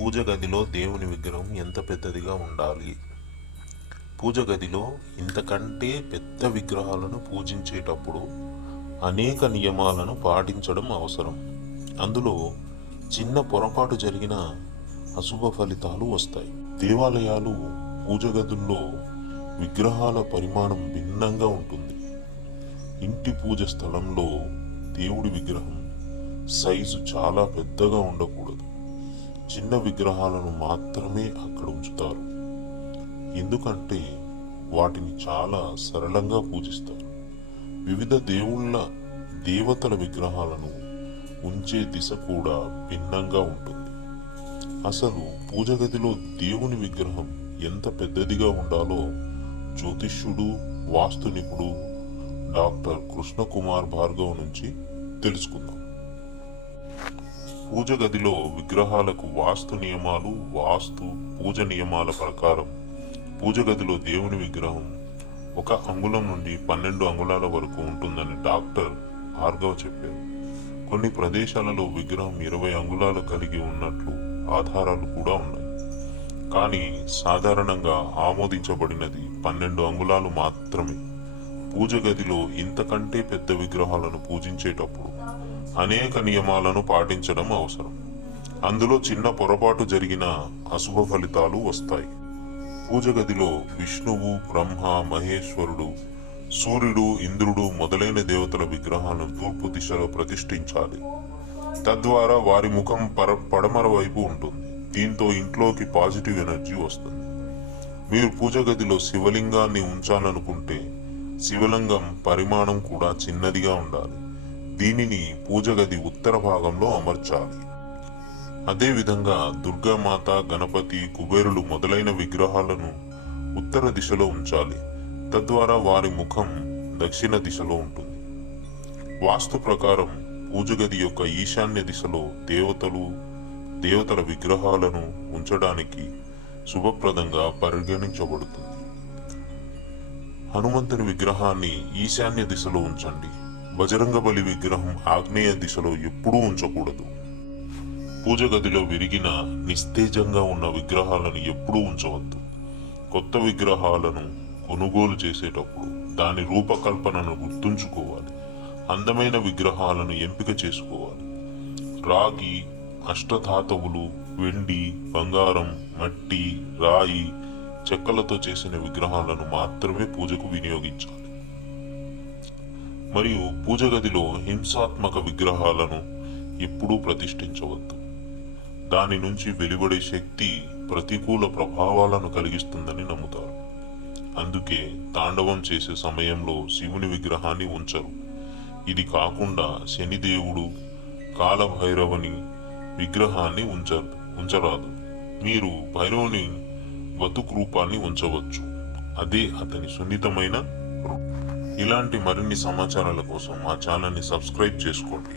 పూజ గదిలో దేవుని విగ్రహం ఎంత పెద్దదిగా ఉండాలి? పూజ గదిలో ఇంతకంటే పెద్ద విగ్రహాలను పూజించేటప్పుడు అనేక నియమాలను పాటించడం అవసరం. అందులో చిన్న పొరపాటు జరిగిన అశుభ ఫలితాలు వస్తాయి. దేవాలయాలు పూజ గదుల్లో విగ్రహాల పరిమాణం భిన్నంగా ఉంటుంది. ఇంటి పూజ స్థలంలో దేవుడి విగ్రహం సైజు చాలా పెద్దగా ఉండకూడదు. చిన్న విగ్రహాలను మాత్రమే అక్కడ ఉంచుతారు. ఎందుకంటే వాటిని చాలా సరళంగా పూజిస్తారు. వివిధ దేవుళ్ళ దేవతల విగ్రహాలను ఉంచే దిశ కూడా భిన్నంగా ఉంటుంది. అసలు పూజ గదిలో దేవుని విగ్రహం ఎంత పెద్దదిగా ఉండాలో జ్యోతిష్యుడు వాస్తు నిపుడు డాక్టర్ కృష్ణకుమార్ భార్గవ్ నుంచి తెలుసుకుందాం. పూజ గదిలో విగ్రహాలకు వాస్తు నియమాలు వాస్తు పూజ నియమాల ప్రకారం. పూజ గదిలో దేవుని విగ్రహం ఒక అంగుళం నుండి పన్నెండు అంగుళాల వరకు ఉంటుందని డాక్టర్ భార్గవ్ చెప్పారు. కొన్ని ప్రదేశాలలో విగ్రహం ఇరవై అంగుళాలు కలిగి ఉన్నట్లు ఆధారాలు కూడా ఉన్నాయి. కానీ సాధారణంగా ఆమోదించబడినది పన్నెండు అంగుళాలు మాత్రమే. పూజ గదిలో ఇంతకంటే పెద్ద విగ్రహాలను పూజించేటప్పుడు అనేక నియమాలను పాటించడం అవసరం. అందులో చిన్న పొరపాటు జరిగిన అశుభ ఫలితాలు వస్తాయి. పూజ గదిలో విష్ణువు బ్రహ్మ మహేశ్వరుడు సూర్యుడు ఇంద్రుడు మొదలైన దేవతల విగ్రహాలను తూర్పు దిశలో ప్రతిష్ఠించాలి. తద్వారా వారి ముఖం పర పడమర వైపు ఉంటుంది. దీంతో ఇంట్లోకి పాజిటివ్ ఎనర్జీ వస్తుంది. మీరు పూజ గదిలో శివలింగాన్ని ఉంచాలనుకుంటే శివలింగం పరిమాణం కూడా చిన్నదిగా ఉండాలి. దీనిని పూజగది ఉత్తర భాగంలో అమర్చాలి. అదేవిధంగా దుర్గామాత గణపతి కుబేరులు మొదలైన విగ్రహాలను ఉత్తర దిశలో ఉంచాలి. తద్వారా వారి ముఖం దక్షిణ దిశలో ఉంటుంది. వాస్తు ప్రకారం పూజగది యొక్క ఈశాన్య దిశలో దేవతలు దేవతల విగ్రహాలను ఉంచడానికి శుభప్రదంగా పరిగణించబడుతుంది. హనుమంతుని విగ్రహాన్ని ఈశాన్య దిశలో ఉంచండి. బజరంగ బలి విగ్రహం ఆగ్నేయ దిశలో ఎప్పుడూ ఉంచకూడదు. పూజ గదిలో విరిగిన నిస్తేజంగా ఉన్న విగ్రహాలను ఎప్పుడూ ఉంచవద్దు. కొత్త విగ్రహాలను కొనుగోలు చేసేటప్పుడు దాని రూపకల్పనను గుర్తుంచుకోవాలి. అందమైన విగ్రహాలను ఎంపిక చేసుకోవాలి. రాగి అష్టధాతవులు వెండి బంగారం మట్టి రాయి చెక్కలతో చేసిన విగ్రహాలను మాత్రమే పూజకు వినియోగించాలి. మరియు పూజ గదిలో హింసాత్మక విగ్రహాలను ఎప్పుడూ ప్రతిష్ఠించవద్దు. దాని నుంచి వెలువడే శక్తి ప్రతికూల ప్రభావాలను కలిగిస్తుందని నమ్ముతారు. అందుకే తాండవం చేసే సమయంలో శివుని విగ్రహాన్ని ఉంచరు. ఇది కాకుండా శనిదేవుడు కాలభైరవని విగ్రహాన్ని ఉంచ ఉంచరాదు. మీరు భైరవుని బతుకు రూపాన్ని ఉంచవచ్చు. అదే అతని సున్నితమైన రూపం. ఇలాంటి మరిన్ని సమాచారాల కోసం మా ఛానల్ని సబ్స్క్రైబ్ చేసుకోండి.